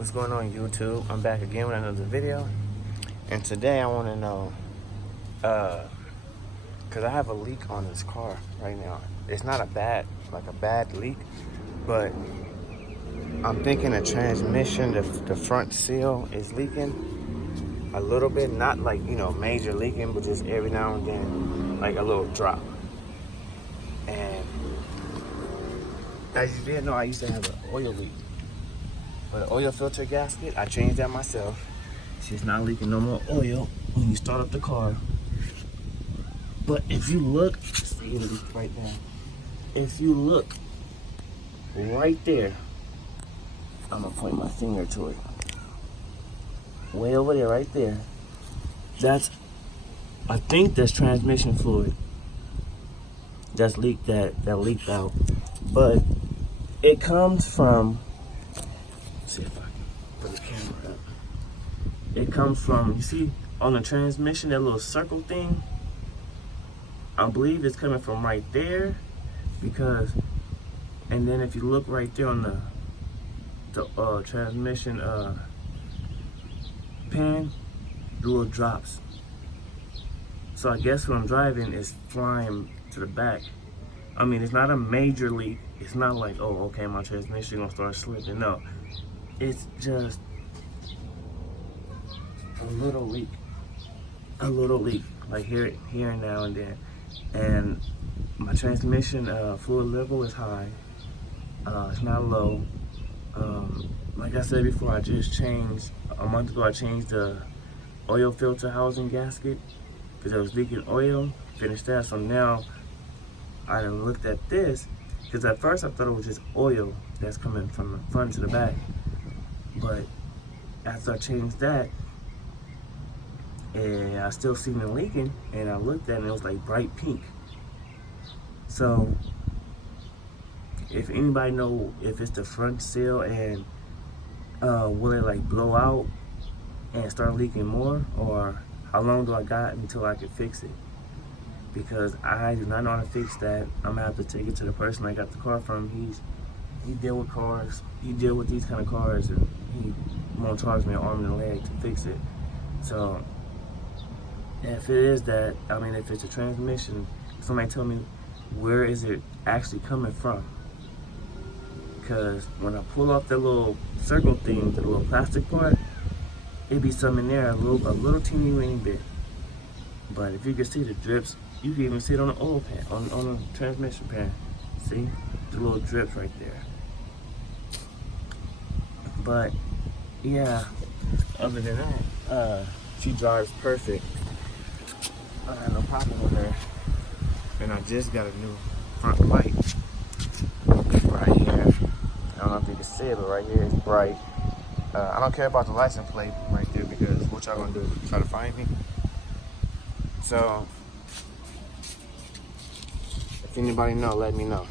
What's going on, YouTube? I'm back again with another video, and today I want to know, because I have a leak on this car right now. It's not a bad leak, but I'm thinking the transmission, the front seal is leaking a little bit, not like, major leaking, but just every now and then, like a little drop. And as you didn't know, I used to have an oil leak. But the oil filter gasket, I changed that myself. She's not leaking no more oil when you start up the car. But if you look, see it leak right there. If you look right there, I'm gonna point my finger to it. Way over there, right there. I think that's transmission fluid. That's leaked that leaked out. But it comes from, see if I can put the camera up. It comes from, you see on the transmission, that little circle thing? I believe it's coming from right there, because, and then if you look right there on the transmission pan, the little drops. So I guess when I'm driving, it's flying to the back. I mean, it's not a major leak. It's not like, oh, okay, my transmission gonna start slipping. No, it's just a little leak, like here and now and then. And my transmission fluid level is high. It's not low. Like I said before, I just changed, a month ago I changed the oil filter housing gasket because I was leaking oil. Finished that, so now I done looked at this, because at first I thought it was just oil that's coming from the front to the back. But after I changed that, and I still seen it leaking, and I looked at it and it was like bright pink. So if anybody know if it's the front seal, and will it like blow out and start leaking more, or how long do I got until I can fix it? Because I do not know how to fix that. I'm gonna have to take it to the person I got the car from. He deal with cars. He deal with these kind of cars, and he won't charge me an arm and a leg to fix it. So if it is that, I mean, if it's a transmission, somebody tell me where is it actually coming from? Because when I pull off the little circle thing, the little plastic part, it'd be something in there, a little teeny weeny bit. But if you can see the drips, you can even see it on the oil pan, on the transmission pan. See? The little drips right there. But yeah, other than that, she drives perfect. I had no problem with her. And I just got a new front light right here. I don't know if you can see it, but right here it's bright. I don't care about the license plate right there, because what y'all gonna do? Try to find me? So if anybody know, let me know.